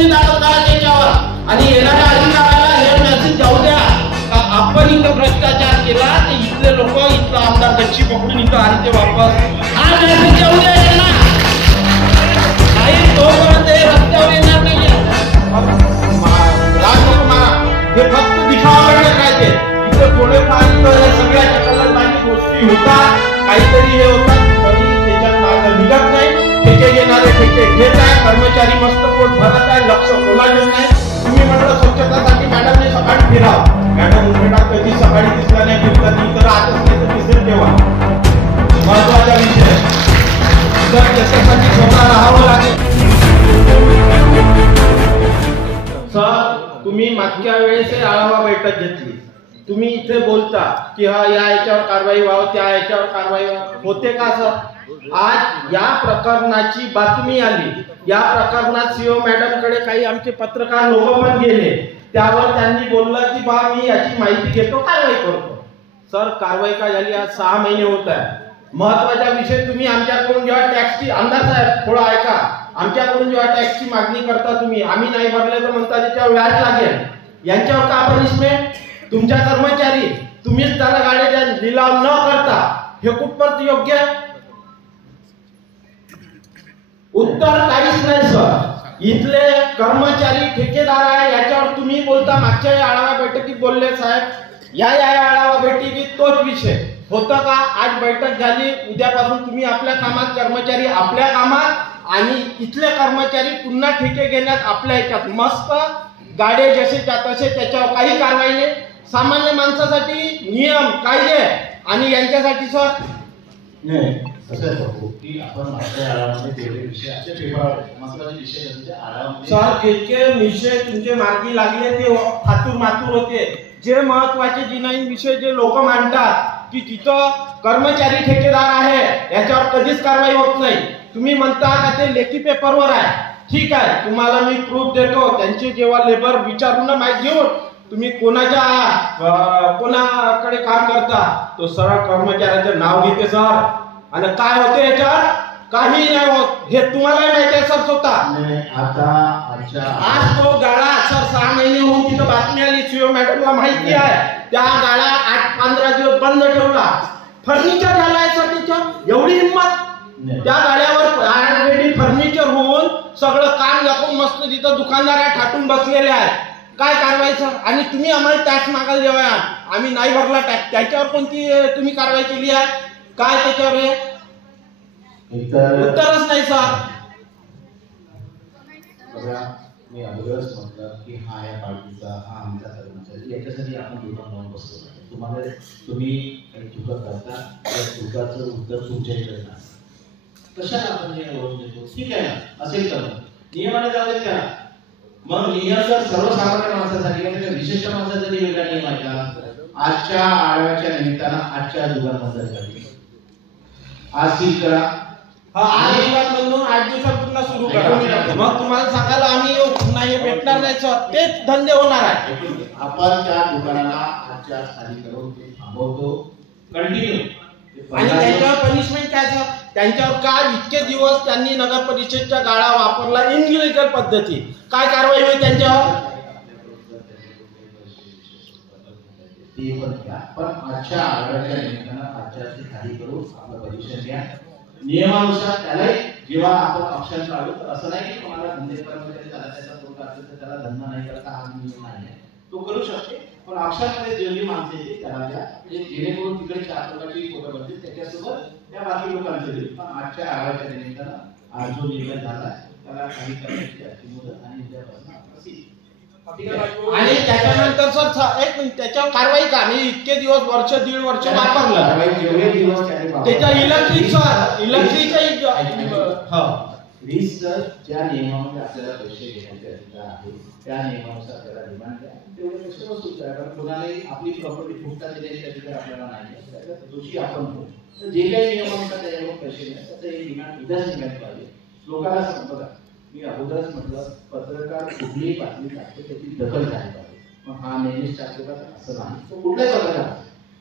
गुन्हे दाखल करा त्याच्यावर आणि येणाऱ्या अधिकाऱ्याला हे मेसेज जाऊ द्या का आपण इथं भ्रष्टाचार केला तर इथले लोक इथला आमदार गच्ची पकडून इथं आणते वापस. हा मेसेज जाऊ द्या यांना. नाही तोपर्यंत हे रस्त्यावर येणार नाहीये. हे फक्त दिखावा करण्यात राहते. इथे थोडेफार सगळ्या चकलबाजी गोष्टी होतात, काहीतरी हे होतात, तरी त्याच्यात मार्ग निघत नाही. ठेके घेणारे ठेके घेत आहे, कर्मचारी मस्त पोट भरत आहे, लक्ष कोणाचे नाही. तुम्ही म्हटलं स्वच्छतासाठी मॅडमने सकाळी फिराव, मॅडम उमेदा कधी सकाळी दिसला नाही, फिरला नाही तर राहतच नाही तर दिसेल तेव्हा. महत्वाचा विषय तर त्याच्यासाठी स्वतः राहावं लागेल. सर तुम्ही मागच्या वेळेस आढावा बैठक घेतली, तुम्ही इथे बोलता की हा या याच्यावर कारवाई व्हावं, त्या याच्यावर कारवाई होते का सर? आज या प्रकरणाची बातमी आली, या प्रकरणात सीओ मॅडम कडे काही आमचे पत्रकार लोक पण गेले, त्यावर त्यांनी बोललं की बा मी याची माहिती घेतो, कारवाई करतो. सर कारवाई काय झाली? आज 6 महिने होत आहे. महत्वाचा विषय तुम्ही आमच्याकडून जेव्हा टॅक्सची अंदाज साहेब थोडा ऐका, आमच्याकडून जेव्हा टॅक्सची मागणी करता तुम्ही, आम्ही नाही भरले तर म्हणता त्याच्यावर व्याज लागेल. यांच्यावर का पनिशमेंट? तुमच्या कर्मचारी तुम्हीच त्याला गाड्या लिलाव न करता हे कुठपर्यंत योग्य? उत्तर काहीच नाही सर. इथले कर्मचारी ठेकेदार आहे, याच्यावर तुम्ही बोलता. मागच्या आढावा बैठकीत बोलले साहेब, या आढावा बैठकीत तोच विषय होतं का? आज बैठक झाली, उद्यापासून तुम्ही आपल्या कामात, कर्मचारी आपल्या कामात आणि इथले कर्मचारी पुन्हा ठेके घेण्यात आपल्या ह्याच्यात मस्त. गाडे जसेच्या तसे, त्याच्यावर काही कारवाई नाही. सामान्य माणसासाठी नियम कायदे आणि यांच्यासाठी सर नाही असं बघू की आपण मागच्या आढावामध्ये तेवढे विषय असे पेपर महत्त्वाचे विषय म्हणजे आढावामध्ये सर जितके विषय तुमचे मार्गी लागले ते फातूर मातूर होते. जे महत्वाचे जिनाईन विषय जे लोक मांडतात की तिथं कर्मचारी ठेकेदार आहे याच्यावर कधीच कारवाई होत नाही. तुम्ही म्हणता का ते लेखी पेपरवर आहे, ठीक आहे, तुम्हाला मी प्रूफ देतो. त्यांचे जेव्हा लेबर विचारून माहिती घेऊन तुम्ही कोणाकडे काम करता तो सरळ कर्मचाऱ्याचं नाव घेते सर, आणि काय होते याच्यावर? काही नाही होत. हे तुम्हाला माहिती आहे सर स्वतः. आज तो गाळा सर 6 महिने होऊन तिथं बातमी आली, सीओ मॅडमला माहिती आहे, त्या गाळा 8-15 दिवस बंद ठेवला. फर्निचर झालाय सर तिथं. एवढी हिंमत? त्या गाड्यावर ऑलरेडी फर्निचर होऊन सगळं काम दाखवून मस्त तिथं दुकानदार ठाटून बसलेले आहेत. काय कारवाई सर? आणि तुम्ही आम्हाला टॅक्स मागायला जेव्हा आम्ही नाही भरला टॅक्स, त्याच्यावर कोणती तुम्ही कारवाई केली आहे? काय त्याच्यावर आहे? उत्तरच नाही सर. मी अगोदरच म्हटलं की हा या पार्टीचा, हा आमचा कर्मचारी, याच्यासाठी आपण दुकान लावून बसलो. तुम्ही काही चुका करता, त्या चुकाचं उत्तर तुमच्याकडे नाही. कशाला आपण हे ओळख देतो? ठीक आहे ना, असेल तर नियमाने जाऊ देत का? मग नियम जर सर्वसामान्य माणसासाठी किंवा विशिष्ट माणसासाठी वेगळा नियम आहे का? आजच्या आढाव्याच्या निमित्तानं आजच्या दुकान बंद झाली, आज सील करा. हा 8 दिवसांमधून 8 दिवसात पुन्हा सुरू करा. मग तुम्हाला सांगायला आम्ही पुन्हा हे भेटणार नाही सर, तेच धंदे होणार आहे. आपण त्या दुकानाला आजच्या खाली करून ते थांबवतो कंटिन्यू. आणि त्याच्यावर पनिशमेंट काय सर? त्यांच्यावर काय इतके दिवस त्यांनी नगर परिषदच्या गाळा वापरला इनलिगल पद्धती, काय कारवाई होईल त्यांच्यावर? पण आजच्या आढाव्याच्या निमित्तानं आजच्या खाली करून आपलं पोझिशन घ्या. नियमानुसार त्यालाही जेव्हा आपण ऑप्शन काढू तर असं नाही की तुम्हाला धंदे कर्मचारी त्याला त्याचा तोटा असेल तर त्याला धंदा नाही करता हा नियम नाही आहे, तो करू शकते. पण ऑप्शनमध्ये जेवढी माणसं येते त्याला द्या, जेणेकरून तिकडे 4 लोकांची फोटो बनतील, त्याच्यासोबत त्या बाकी लोकांचे देईल. पण आजच्या आढाव्याच्या निमित्तानं आज जो निर्णय झाला त्याला काही करण्याची अशी मुदत आणि उद्यापासून असेल. आणि त्याच्यानंतर सर एक मिनिट, त्याच्यावर कारवाई का? मी इतके दिवस वर्ष 1.5 वर्ष वापरलं जेवढे दिवस त्याच्या इलेक्ट्रिकच्या सर ज्या नियमामध्ये आपल्याला पैसे घेण्याचे अधिकार आहे त्या नियमानुसार त्याला डिमांड द्या, तेवढे पैसे वसूल करा. कारण कोणालाही आपली प्रॉपर्टी फुकटा देण्याचे अधिकार आपल्याला नाही, दोषी आपण होतो. तर जे काही नियमानुसार त्याच्यावर पैसे घ्या त्याचं एक डिमांड उद्याच निघायला पाहिजे. लोकांना बघा, मी अगोदरच म्हटलं पत्रकार कुठलीही बातमी टाकतो त्याची दखल घ्यायला पाहिजे. मग हा नेहमीच टाकतो का असं नाही, तो कुठलाही पत्रकार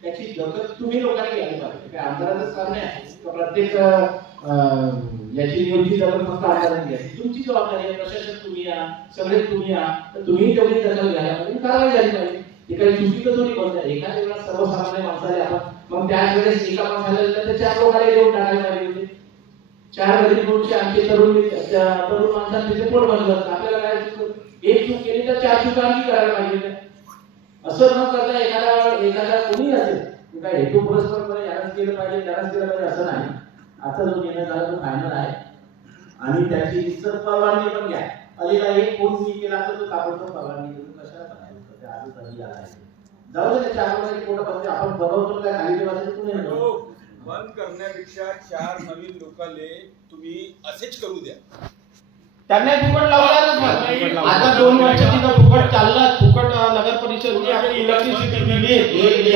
त्याची दखल तुम्ही लोकांनी घ्यायला पाहिजे. काय आमदाराचंच काम नाही का प्रत्येक याची नियोजित जबाबदारी फक्त आमदारांनी घ्यायची, तुमची जबाबदारी आहे, प्रशासन तुम्ही या, सगळे तुम्ही या, तर तुम्ही तेवढी दखल घ्यायला पाहिजे, कारवाई झाली पाहिजे. ते काही चुकीचं थोडी कोणत्या एखाद्या वेळेला सर्वसामान्य माणसाला आपण मग त्याच वेळेस एका माणसाला तर 4 लोकांना देऊन टाकायला पाहिजे होते. 4 गरीब लोकचे आमचे तरुण माणसांचे तिथे पोट भरलं, आपल्याला काय एक चूक केली तर 4 चुका आणखी करायला पाहिजे. असं न करता एखादा कोणी असेल काय हेतू पुरस्परपणे यालाच केलं पाहिजे त्यालाच केलं पाहिजे असं नाही. आता जो निर्णय झाला तो फायनल आहे आणि त्याची निश्चित परवानगी पण घ्या. अलीला एक फोन मी केला तर तो ताबडतोब परवानगी देऊन कशाला पाहिजे ते आजच आधी आला आहे. जाऊ दे त्याच्या अगोदर पोट भरते आपण बनवतो काय खाली देवाचं कुणी नाही. बंद करण्यापेक्षा 4 नवीन लोकांले तुम्ही असेच करू द्या. त्यांना फुकट लावणारच. आता 2 वर्ष तिथं फुकट चाललं, फुकट नगर परिषदने आपली इलेक्ट्रिसिटी दिली,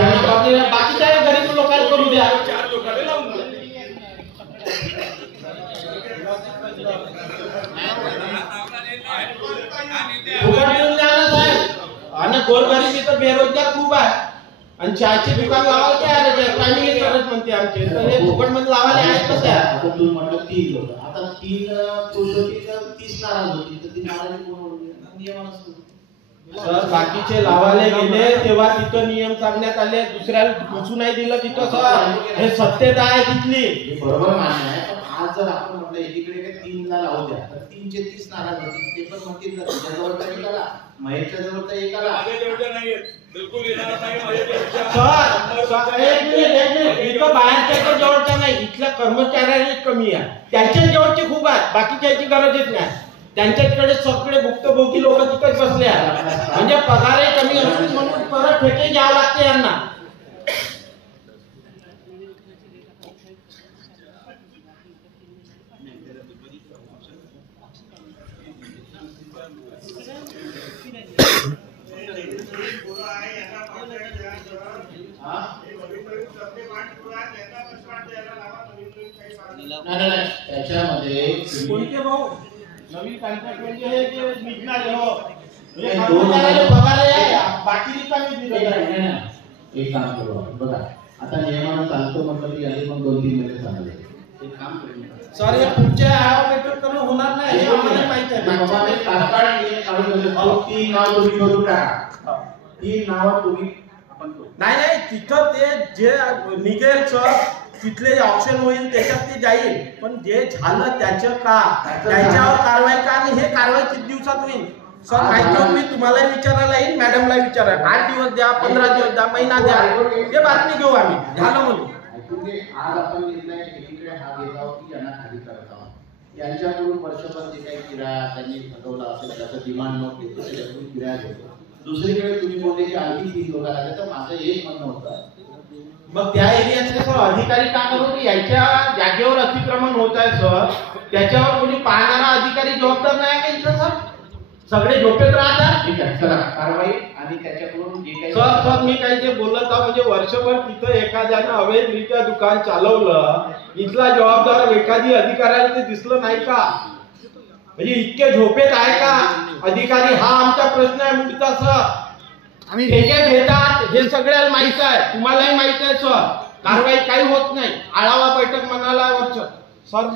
बाकीच्या गरीब लोकांना करू द्या. 4 लोकांना लावून द्या. फुकट देऊन द्या ना साहेब. आणि गोरगरिबी तर बेरोजगार खूप आहे आणि चहाची दुकान लावायला तयार आहे, प्रायमरी करत म्हणते आमचे, तर हे फुकट मध्ये लावायला आहे कसं आहे. आता तुम्ही म्हटलं 3 लोक, आता 3 पुरुष होती तर 30 नाराज होती, तर ती नाराजी कोण होती नियम असतो. सर बाकीचे लावायला गेले तेव्हा तिथं नियम सांगण्यात आले, दुसऱ्याला घुसू नाही दिलं तिथं. सर हे सत्यता आहे तिथली. हे बरोबर मान्य आहे, पण आज जर आपण म्हटलं एकीकडे काय 3 ला लावू द्या तर 3 चे 30 नाराज होतील. ते पण म्हणतील ना तुझ्याजवळचा एकाला, महेशच्या जवळचा एकाला. माझ्या जेवढ्या नाहीयेत, बिलकुल येणार नाही माझ्या जेवढ्या. सर एक मिनिट इथं बाहेरच्या जवळच्या नाही, इथल्या कर्मचाऱ्यांनी कमी आहे, त्यांच्या जवळचे खूप आहेत, बाकीच्याची गरजच नाही. त्यांच्याकडे सगळे भुक्तभोगी लोक तिथेच बसले आहेत, म्हणजे पगारही कमी असतील म्हणून परत ठेके घ्यावं लागते यांना. नाही त्याच्यामध्ये कोणते भाऊ नवीन कॉन्ट्रॅक्ट म्हणजे हे जे निघणार हो, हे दोन कर्मचाऱ्याला पगार आहे, बाकी रिकामी दिली. एक काम करू आपण, बघा आता नियमानं चालतो म्हटलं की याने मग 2-3 महिने चालले. एक काम करू सर हे पुढच्या बैठक करून होणार नाही, हे आम्हाला माहिती आहे. बाबा मी तात्काळ नियम काढून देतो, 3 नाव तुम्ही शोधून टाका. 3 नावं तुम्ही आपण नाही नाही तिथं ते जे निघेल सर तिथले ऑप्शन होईल त्याच्यात ते जाईल, पण जे झालं त्याचं का त्याच्यावर कारवाई का आणि हे कारवाई किती दिवसात होईल सर माहिती मी तुम्हाला विचारायला येईल, मॅडमला विचारा. 8 दिवस द्या, 15 दिवस द्या, महिना द्या, हे बातमी घेऊ आम्ही झालं म्हणून. आज आपण निर्णय एकीकडे हा घेत आहोत की यांना खाली करत आहोत. यांच्याकडून वर्षभर जे काही किराया त्यांनी ठरवला असेल त्याचं डिमांड नोट घेतो, त्याच्याकडून किराया घेतो. दुसरीकडे तुम्ही बोलले की आणखी 3 लोक आले, तर माझं एक म्हणणं होतं मग त्या एरियाचे सर अधिकारी का करू की याच्या जागेवर अतिक्रमण होत आहे सर, त्याच्यावर कोणी पाहणारा अधिकारी जबाबदार नाही का इथं सर? सगळे झोपेत राहतात. ठीक आहे, चला कारवाई आणि त्याच्याकडून जे काही सर मी काही जे बोलत आहोत म्हणजे वर्षभर तिथं एखाद्यानं अवैधरित्या दुकान चालवलं, इथला जबाबदार एखादी अधिकाऱ्याला ते दिसलं नाही का? म्हणजे इतके झोपेत आहे का अधिकारी? हा आमचा प्रश्न आहे मुळचा सर. आम्ही ठेके घेतात हे सगळ्याला माहित आहे, तुम्हालाही माहित आहे सर. कारवाई काही होत नाही, आढावा बैठक म्हणाला वर्ष सर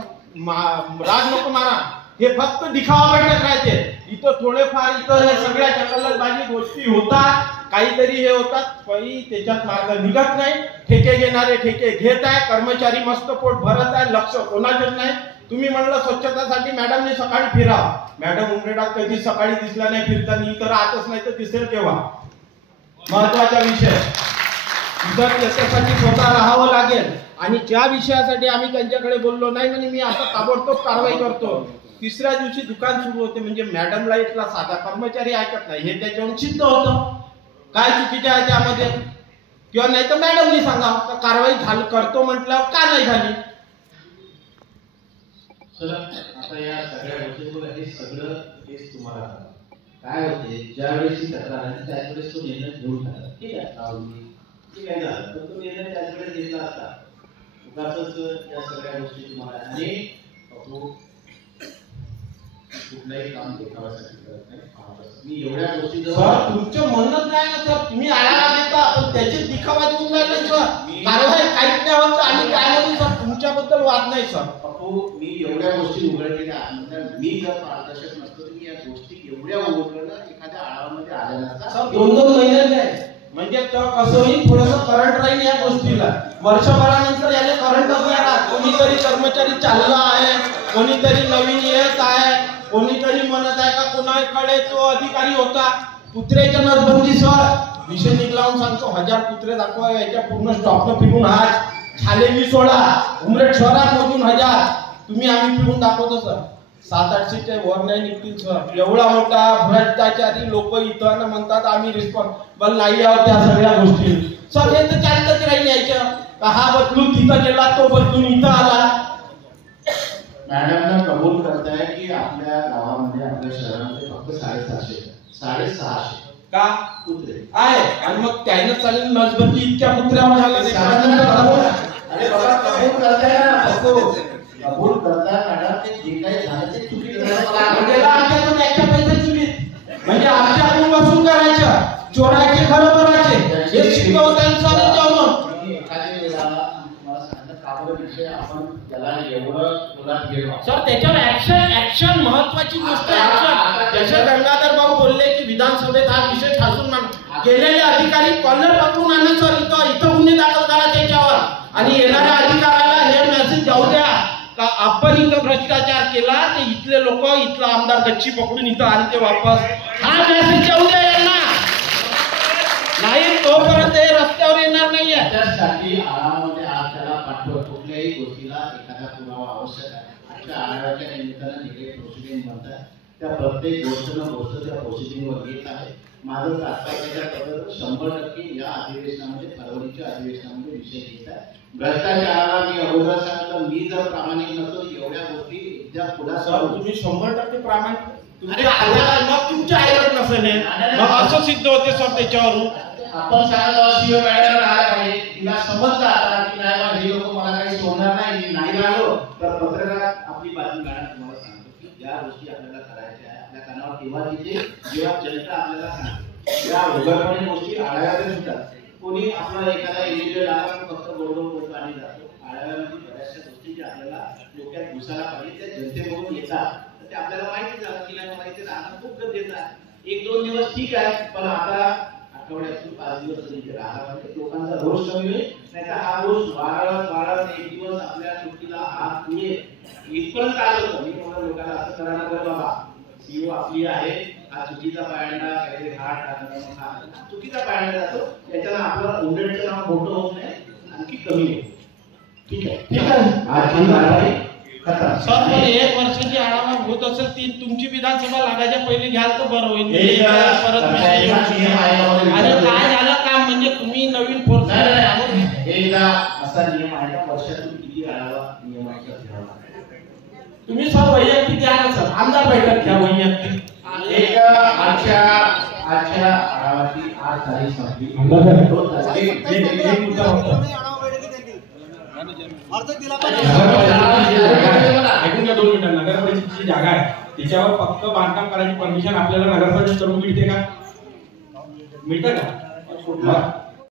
राग नको मारा, हे फक्त दिखावा बैठक राहते. इथं थोडेफार इतर हे सगळ्या चकलबाजी गोष्टी होतात, काहीतरी हे होतात, पण त्याच्यात मार्ग निघत नाही. ठेके घेणारे ठेके घेत आहे, कर्मचारी मस्त पोट भरत आहे, लक्ष कोणाचेच नाही. तुम्ही म्हणलं स्वच्छतासाठी मॅडमने सकाळी फिरावं, मॅडम उमरेडात कधी सकाळी दिसला नाही फिरताना, इतर राहतच नाही तर दिसेल केव्हा? महत्वाचा विषय इतर त्याच्यासाठी स्वतः राहावं लागेल. आणि ज्या विषयासाठी आम्ही त्यांच्याकडे बोललो नाही म्हणजे मी आता ताबडतोब कारवाई करतो. 3ऱ्या दिवशी दुकान सुरू होते म्हणजे मॅडमला इथला साधा कर्मचारी ऐकत नाही हे त्याच्यावरून सिद्ध होतं. काय चुकीचे आहे त्यामध्ये? किंवा नाही तर मॅडमनी सांगा कारवाई झाली करतो म्हटल्यावर का नाही झाली? सर आता या सगळ्या गोष्टींवर हे सगळं केस तुम्हाला काय होते, ज्यावेळेस ही तक्रार आली त्यावेळेस तो निर्णय घेऊन टाकला. ठीक आहे, ठीक आहे झालं, पण तो निर्णय त्यावेळेस घेतला असता उगाचच या सगळ्या गोष्टी तुम्हाला आणि कुठलाही काम देखाव्यासाठी करत नाही. मी एवढ्या गोष्टी सर तुमचं म्हणणंच नाही ना सर, तुम्ही आळा घेता पण त्याची दिखावा देऊन राहिले सर. कारवाई काहीच नाही होत आणि काय नाही सर, तुमच्याबद्दल वाद नाही सर. बापू मी एवढ्या गोष्टी उघडलेल्या आहेत, मी जर पारदर्शक नसतो तर मी या गोष्टी एवढ्या उघडलं एखाद्या आळामध्ये आल्या नसतात. 2-2 महिन्यात आहे म्हणजे कसं होईल, थोडंसं करंट राहील या गोष्टीला. वर्षभरानंतर याला करंट राहणार. कोणीतरी कर्मचारी चालला आहे, कोणीतरी नवीन येत आहे, कोणीतरी म्हणत आहे का कोणाकडे तो अधिकारी होता. कुत्र्याच्या नसबंदी सर विषय निघलावून सांगतो, 1000 कुत्रे दाखवा, याच्या पूर्ण स्टॉकनं फिरून हात छालेली सोडा, उमरेड शहरात मधून 1000 तुम्ही आम्ही फिरून दाखवतो सर. 700-800च्या वर नाही निघतील सर. एवढा मोठा भ्रष्टाचारी लोक इथं म्हणतात आम्ही रिस्पॉन्सिबल नाही आहोत त्या सगळ्या गोष्टी. सर हे तर चालतच राहील यायचं. हा बदलून तिथं गेला, तो बदलून इथं आला. मॅडमला कबूल करताय की आपल्या गावामध्ये आपल्या शहरामध्ये फक्त 650 का कुत्रे आहे आणि मग त्यानं चालेल नसबंदी इतक्या कुत्र्यावर झालं. अरे बाबा कबूल करताय ना, कबूल करताय मॅडम, ते जे काही झालं ते चुकीचं म्हणजे आमच्याकडून एकट्या पैसे चुकीत म्हणजे आमच्याकडून वसूल करायचं, चोरायचे खरं करायचे हे शिकवताना सर जेवण. एखाद्या वेळेला मला सांगितलं कामाचा विषय आपण त्याला एवढं मुलात गेलो सर त्याच्यावर ऍक्शन महत्वाची गोष्ट आहे. ऍक्शन जसे गंगाधर भाऊ बोलले की विधानसभेत हा विषय ठासून गेलेले अधिकारी कॉलर पकडून आणले सर, इथं गुन्हे दाखल करा त्याच्यावर आणि येणाऱ्या अधिकाऱ्याला हे मेसेज जाऊ द्या का आपण इथं भ्रष्टाचार केला ते इथले लोक इथला आमदार गच्ची पकडून इथं आणते वापस. हा मेसेज जाऊ द्या यांना, नाही तोपर्यंत हे रस्त्यावर येणार नाहीये. त्याच्यासाठी आळामध्ये आज त्याला पाठवत कुठल्याही गोष्टीला एखादा पुरावा आवश्यक आहे. आजच्या आढाव्याच्या निमित्तानं जे काही प्रोसिडिंग म्हणतात त्या प्रत्येक गोष्ट त्या प्रोसिडिंगवर येत आहे. माझं तात्काळच्या पद्धत 100% या अधिवेशनामध्ये फरवरीच्या अधिवेशनामध्ये विषय घेत आहे. भ्रष्टाचाराला मी अगोदर सांगितलं, मी जर प्रामाणिक नसतो एवढ्या गोष्टी एकदा पुढे सर तुम्ही 100% प्रामाणिक मग तुमच्या आईवत नसेल हे. मग असं सिद्ध होते सर त्याच्यावरून. आपण सांगितलं सीओ मॅडम राहिला पाहिजे, तिला समजतं आता की नाही बा हे लोक मला काही सोडणार नाही, मी नाही राहिलो तर पत्रकार आपली बातमी काढणार. तुम्हाला सांगतो की ज्या गोष्टी आपल्याला करायच्या आहे आपल्या कानावर तेव्हा तिथे जेव्हा जनता आपल्याला सांगते या उघडपणे गोष्टी आढाव्यात सुद्धा कोणी आपला एखादा इंडिव्हिज्युअल आला पण फक्त बोलतो आणि जातो. आढाव्यामध्ये बऱ्याचशा गोष्टी ज्या आपल्याला डोक्यात घुसायला पाहिजे त्या जनतेकडून येतात, तर ते आपल्याला माहिती झालं की नाही मला इथे राहणं खूप गरजेचं आहे. 1-2 दिवस ठीक आहे, पण आता आठवड्यातून 5 दिवस तरी इथे राहायला पाहिजे. लोकांचा रोष कमी होईल, नाहीतर हा रोष वाढत 1 दिवस आपल्या सुट्टीला हात पुढे इथपर्यंत आलं होतं. मी म्हणून लोकांना असं करायला पाहिजे बाबा सीओ आपली आहे, हा चुकीचा पायंडा काहीतरी घाट टाकणं चुकीचा पायंडा जातो. त्याच्यानं आपलं उंदरचं नाव मोठं होत नाही, आणखी कमी होईल. ठीक आहे, ठीक आहे. आजची कारवाई सर पण 1 वर्षाची आढावा होत असेल ती तुमची विधानसभा लागायच्या पहिले घ्याल तर बरं होईल. परत अरे काय झालं काम म्हणजे तुम्ही नवीन फोर्स एकदा असा नियम आहे का वर्षातून किती आढावा नियमाचा घ्यावा? तुम्ही सर वैयक्तिक घ्या ना सर, आमदार बैठक घ्या वैयक्तिक. एक आजच्या आढावाची 8 तारीख संपली. 2 तारीख ऐकून घ्या 2 मिनिटं. नगर परिषदेची जागा आहे तिच्यावर फक्त बांधकाम करायची परमिशन आपल्याला नगरपालिकेकडून मिळते का? मिळतं का?